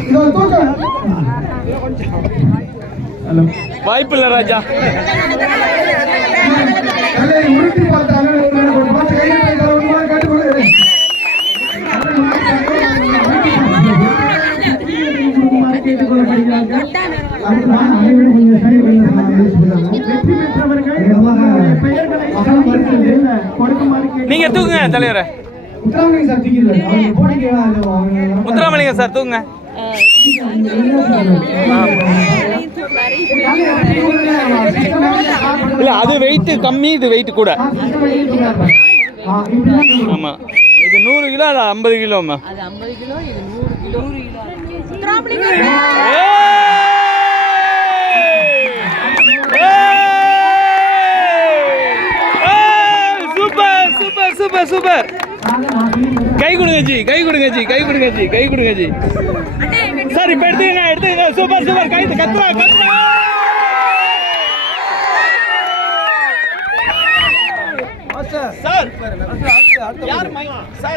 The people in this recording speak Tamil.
இதோ வாய்ப்பு இல்லை ராஜா. உருட்டி பார்த்தாங்க நீங்க தூக்குங்க தலைவரை. முத்துராமலிங்க சார் தூக்கிடுவாரு அவங்க முத்துராமலிங்க சார் தூக்குங்க இல்ல அது வெயிட் கம்மி இது வெயிட் கூட. ஆமா. இது நூறு கிலோ அது ஐம்பது கிலோம்மா அது ஐம்பது கிலோ இது நூறு கிலோ. Super super super. கை கொடுங்க ஜி. கை கொடுங்க ஜி. கை கொடுங்க ஜி. கை கொடுங்க ஜி. சார் இப்போ எடுத்துக்கங்க எடுத்துக்கங்க. Super super. கை கத்துறா கத்துறா. சார் யார் சார்